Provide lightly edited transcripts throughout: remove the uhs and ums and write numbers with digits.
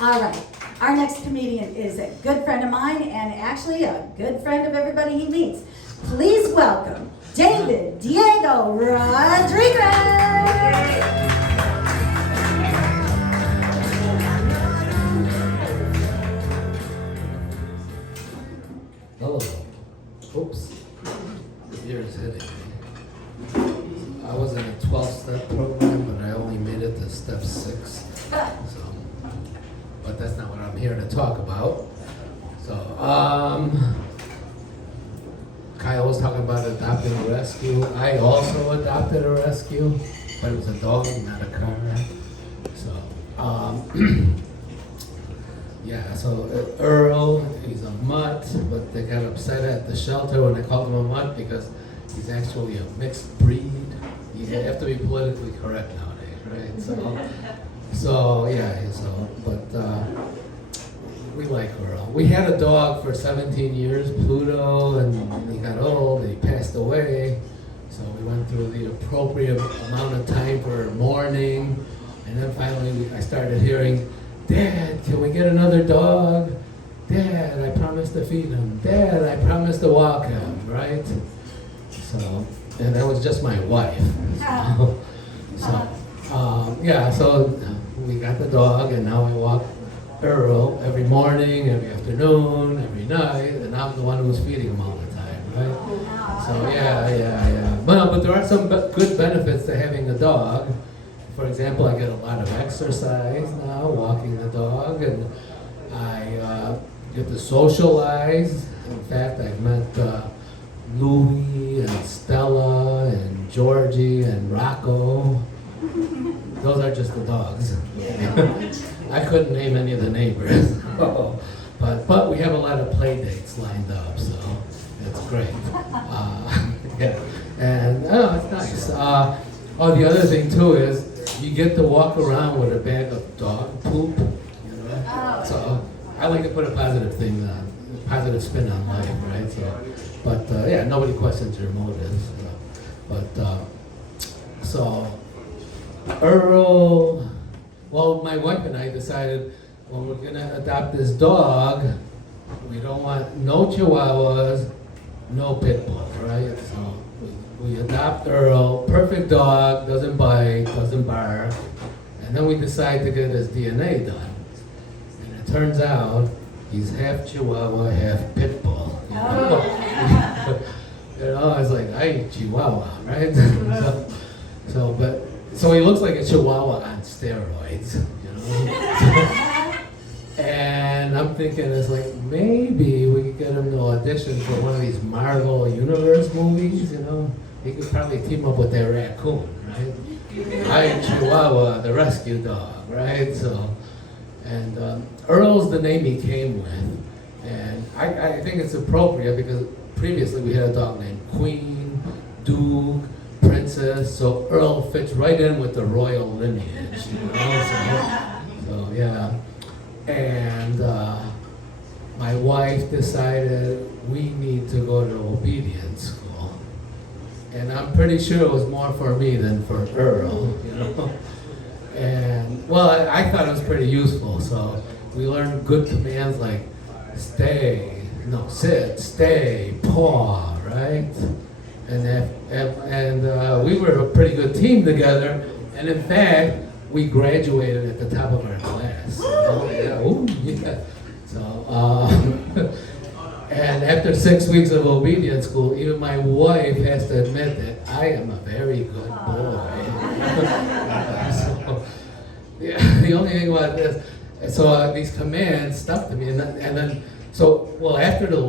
All right. Our next comedian is a good friend of mine and actually a good friend of everybody he meets. Please welcome David Diego Rodriguez. Oh, oops. Ears hitting me. I was in a 12-step program, but I only made it to step 6. But that's not what I'm here to talk about. So, Kyle was talking about adopting a rescue. I also adopted a rescue, but it was a dog, not a car. So, yeah, so Earl, he's a mutt, but they got upset at the shelter when I called him a mutt because he's actually a mixed breed. You have to be politically correct nowadays, right? We like Earl. We had a dog for 17 years, Pluto, and he got old and he passed away. So we went through the appropriate amount of time for mourning, and then finally I started hearing, Dad, can we get another dog? Dad, I promised to feed him. Dad, I promised to walk him, right? So, and that was just my wife. So we got the dog, and now I walk Earl every morning, every afternoon, every night, and I'm the one who's feeding him all the time, right? So yeah. But there are some good benefits to having a dog. For example, I get a lot of exercise now, walking the dog, and I get to socialize. In fact, I've met Louie and Stella and Georgie and Rocco. Those are just the dogs. I couldn't name any of the neighbors. But we have a lot of play dates lined up, so it's great. Yeah, and it's nice. The other thing too is you get to walk around with a bag of dog poop. You know? So I like to put a positive spin on life, right? So, nobody questions your motives. Earl, well, my wife and I decided, well, we're gonna adopt this dog. We don't want no chihuahuas, no pit bulls, right? So we adopt Earl, perfect dog, doesn't bite, doesn't bark, and then we decide to get his DNA done. And it turns out he's half Chihuahua, half pit bull. You know, I was like, I eat Chihuahua, right? So he looks like a Chihuahua on steroids, you know? And I'm thinking, it's like, maybe we could get him to audition for one of these Marvel Universe movies, you know? He could probably team up with that raccoon, right? I Chihuahua, the rescue dog, right? So, and Earl's the name he came with. And I think it's appropriate because previously we had a dog named Queen, Duke, Princess, so Earl fits right in with the royal lineage, you know? So yeah. And my wife decided we need to go to obedience school. And I'm pretty sure it was more for me than for Earl, you know? And, well, I thought it was pretty useful, so we learned good commands like sit, stay, paw, right? And we were a pretty good team together, and in fact, we graduated at the top of our class. Yeah. So, and after 6 weeks of obedience school, even my wife has to admit that I am a very good boy. So, yeah, the only thing about this, so these commands stuck to me, and then, after the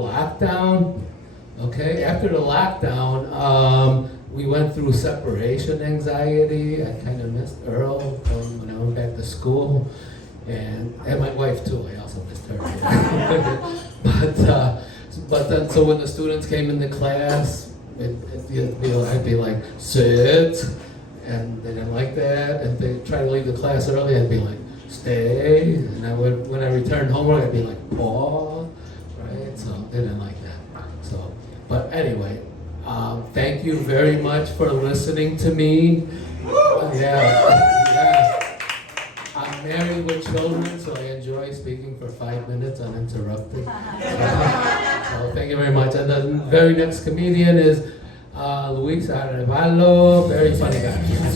lockdown, we went through separation anxiety. I kind of missed Earl when I went back to school, and my wife too. I also missed her. But then, so when the students came into class, I'd be like, sit, and they didn't like that, and they try to leave the class early. I'd be like, stay, and when I returned homework, I'd be like, paw, right? So they didn't like that. So, but anyway. Thank you very much for listening to me. Yeah. I'm married with children, so I enjoy speaking for 5 minutes uninterrupted. So thank you very much. And the very next comedian is Luis Arevalo, very funny guy.